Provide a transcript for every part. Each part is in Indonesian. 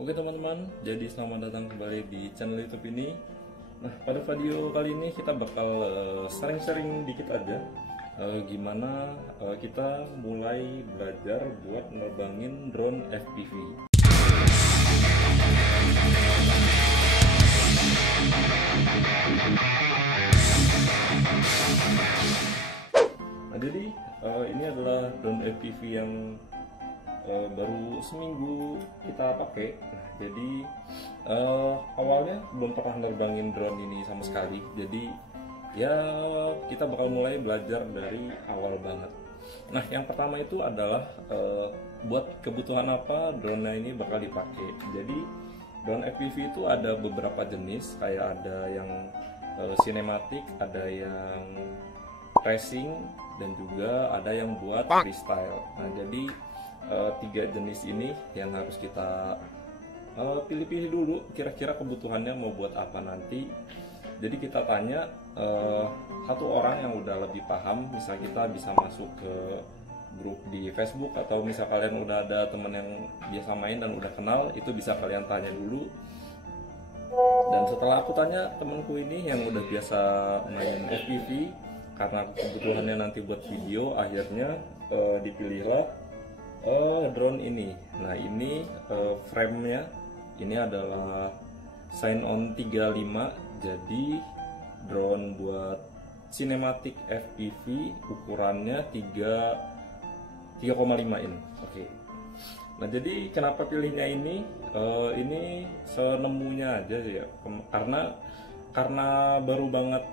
Oke teman-teman, jadi selamat datang kembali di channel YouTube ini. Nah, pada video kali ini kita bakal sharing-sharing dikit aja gimana kita mulai belajar buat nerbangin drone FPV. Nah, jadi ini adalah drone FPV yang baru seminggu kita pakai. Nah, jadi awalnya belum pernah nerbangin drone ini sama sekali. Jadi ya kita bakal mulai belajar dari awal banget. Nah, yang pertama itu adalah buat kebutuhan apa drone ini bakal dipakai. Jadi drone FPV itu ada beberapa jenis, kayak ada yang sinematik, ada yang racing, dan juga ada yang buat freestyle. Nah, jadi tiga jenis ini yang harus kita pilih-pilih dulu kira-kira kebutuhannya mau buat apa nanti. Jadi kita tanya satu orang yang udah lebih paham, misal kita bisa masuk ke grup di Facebook, atau misal kalian udah ada temen yang biasa main dan udah kenal, itu bisa kalian tanya dulu. Dan setelah aku tanya temenku ini yang udah biasa main FPV, karena kebutuhannya nanti buat video, akhirnya dipilihlah drone ini. Nah, ini frame-nya ini adalah Scion 35, jadi drone buat cinematic FPV, ukurannya 3,5 in. Oke. Nah, jadi kenapa pilihnya ini? Ini senemunya aja ya, karena baru banget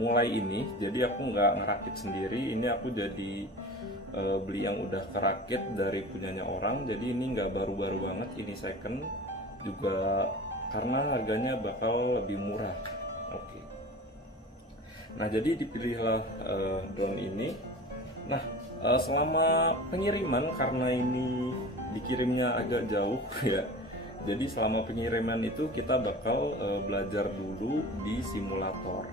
mulai ini, jadi aku nggak ngerakit sendiri. Ini aku jadi beli yang udah kerakit dari punyanya orang, jadi ini nggak baru-baru banget, ini second juga, karena harganya bakal lebih murah. Oke. Nah, jadi dipilihlah drone ini. Nah, selama pengiriman, karena ini dikirimnya agak jauh ya, jadi selama pengiriman itu kita bakal belajar dulu di simulator.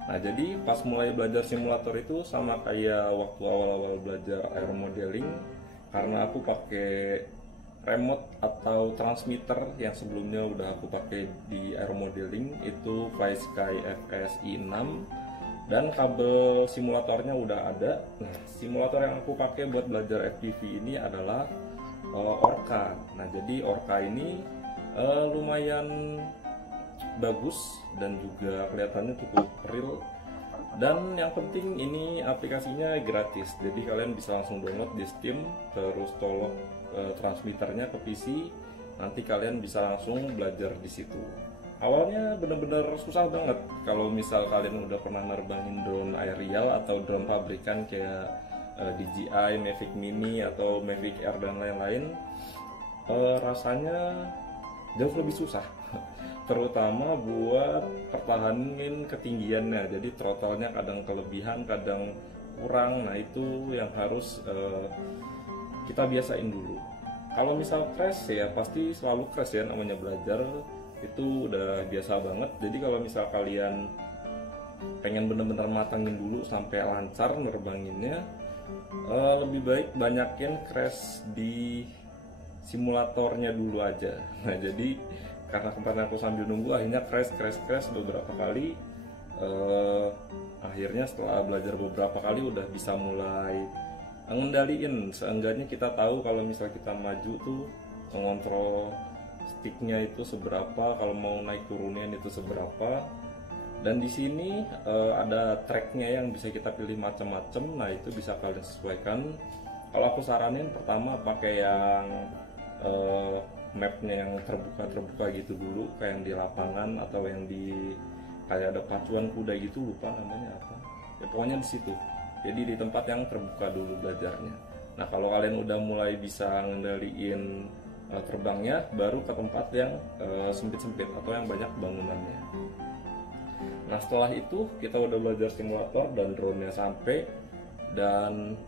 Nah, jadi pas mulai belajar simulator itu sama kayak waktu awal-awal belajar air modeling, karena aku pakai remote atau transmitter yang sebelumnya udah aku pakai di air modeling, itu FlySky FSI6, dan kabel simulatornya udah ada. Nah, simulator yang aku pakai buat belajar FPV ini adalah Orca. Nah, jadi Orca ini lumayan bagus dan juga kelihatannya cukup real, dan yang penting ini aplikasinya gratis, jadi kalian bisa langsung download di Steam, terus tolong transmitternya ke PC, nanti kalian bisa langsung belajar di situ. Awalnya bener-bener susah banget kalau misal kalian udah pernah nerbangin drone aerial atau drone pabrikan kayak DJI, Mavic Mini atau Mavic Air dan lain-lain. Rasanya jauh lebih susah terutama buat pertahanin ketinggiannya, jadi throttle-nya kadang kelebihan, kadang kurang. Nah, itu yang harus kita biasain dulu. Kalau misal crash ya pasti selalu crash ya, namanya belajar itu udah biasa banget. Jadi kalau misal kalian pengen bener-bener matangin dulu sampai lancar nerbanginnya, lebih baik banyakin crash di simulatornya dulu aja. Nah, jadi karena kemarin aku sambil nunggu, akhirnya crash beberapa kali. Akhirnya setelah belajar beberapa kali udah bisa mulai ngendaliin. Seenggaknya kita tahu kalau misal kita maju tuh mengontrol sticknya itu seberapa, kalau mau naik turunin itu seberapa. Dan di sini ada tracknya yang bisa kita pilih macam-macam. Nah, itu bisa kalian sesuaikan. Kalau aku saranin pertama pakai yang mapnya yang terbuka gitu dulu, kayak yang di lapangan atau yang di kayak ada pacuan kuda gitu, lupa namanya apa ya, pokoknya di situ. Jadi di tempat yang terbuka dulu belajarnya. Nah, kalau kalian udah mulai bisa ngendaliin terbangnya, baru ke tempat yang sempit-sempit atau yang banyak bangunannya. Nah, setelah itu kita udah belajar simulator dan drone-nya sampai, dan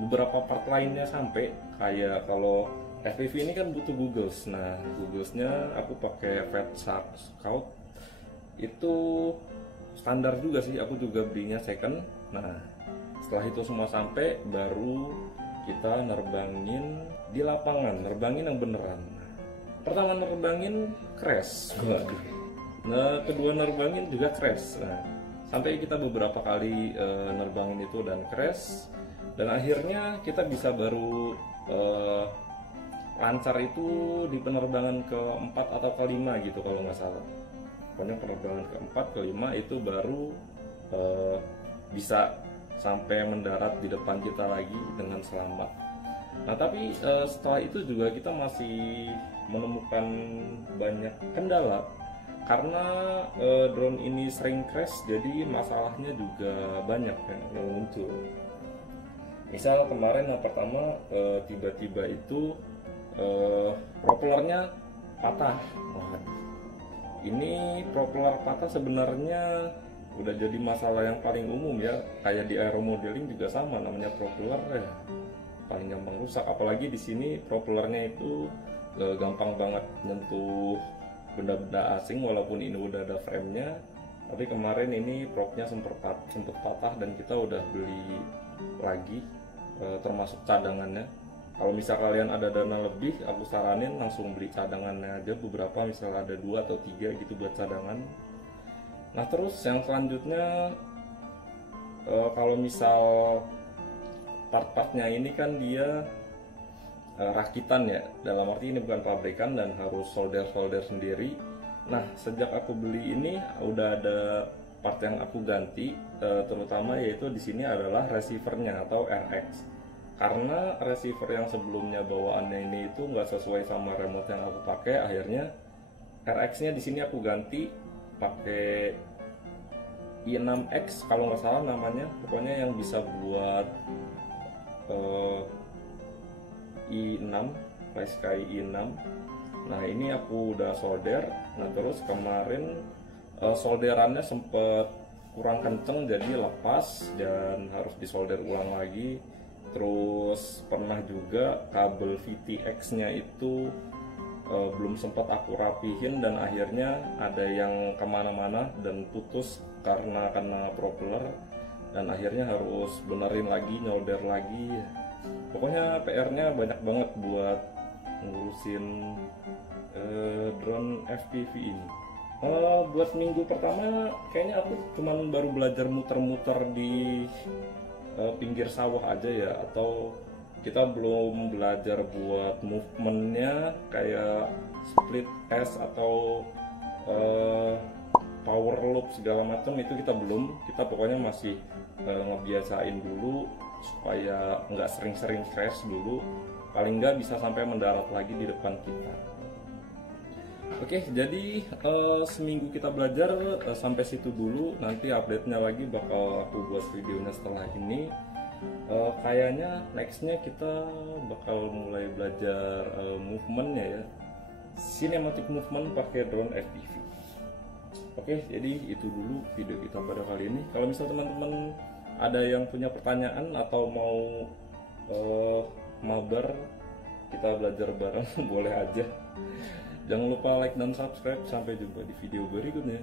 beberapa part lainnya sampai, kayak kalau FPV ini kan butuh goggles. Nah, googlesnya aku pakai Fatshark Scout, itu standar juga sih, aku juga belinya second. Nah, setelah itu semua sampai, baru kita nerbangin di lapangan, nerbangin yang beneran. Pertama nerbangin crash, waduh. Nah, kedua nerbangin juga crash. Nah, sampai kita beberapa kali nerbangin itu dan crash, dan akhirnya kita bisa baru lancar itu di penerbangan keempat atau kelima gitu kalau nggak salah. Pokoknya penerbangan keempat kelima itu baru bisa sampai mendarat di depan kita lagi dengan selamat. Nah tapi setelah itu juga kita masih menemukan banyak kendala karena drone ini sering crash, jadi masalahnya juga banyak yang muncul. Misal kemarin yang pertama tiba-tiba itu propellernya patah. Ini propeller patah sebenarnya udah jadi masalah yang paling umum ya, kayak di aeromodeling juga sama, namanya propeller ya paling gampang rusak. Apalagi di sini propellernya itu gampang banget nyentuh benda-benda asing walaupun ini udah ada frame-nya. Tapi kemarin ini propnya sempet patah dan kita udah beli lagi termasuk cadangannya. Kalau misal kalian ada dana lebih, aku saranin langsung beli cadangannya aja beberapa, misal ada 2 atau 3 gitu buat cadangan. Nah terus yang selanjutnya kalau misal part-partnya ini kan dia rakitan ya, dalam arti ini bukan pabrikan dan harus solder-solder sendiri. Nah sejak aku beli ini udah ada part yang aku ganti, terutama yaitu di sini adalah receivernya atau RX. Karena receiver yang sebelumnya bawaannya ini itu nggak sesuai sama remote yang aku pakai, akhirnya RX-nya di sini aku ganti pakai i6X kalau nggak salah namanya, pokoknya yang bisa buat i6, FlySky i6. Nah ini aku udah solder. Nah terus kemarin solderannya sempet kurang kenceng jadi lepas dan harus disolder ulang lagi. Terus pernah juga kabel VTX nya itu belum sempat aku rapihin dan akhirnya ada yang kemana-mana dan putus karena kena propeller, dan akhirnya harus benerin lagi, nyolder lagi. Pokoknya PR-nya banyak banget buat ngurusin drone FPV ini. Buat minggu pertama kayaknya aku cuman baru belajar muter-muter di pinggir sawah aja ya, atau kita belum belajar buat movementnya kayak split S atau power loop segala macam, itu kita belum. Kita pokoknya masih ngebiasain dulu supaya nggak sering-sering crash dulu, paling nggak bisa sampai mendarat lagi di depan kita. Oke, jadi seminggu kita belajar sampai situ dulu. Nanti update-nya lagi bakal aku buat videonya setelah ini. Kayaknya nextnya kita bakal mulai belajar movementnya ya, cinematic movement pakai drone FPV. Oke, jadi itu dulu video kita pada kali ini. Kalau misal teman-teman ada yang punya pertanyaan atau mau mabar kita belajar bareng boleh aja. Jangan lupa like dan subscribe. Sampai jumpa di video berikutnya.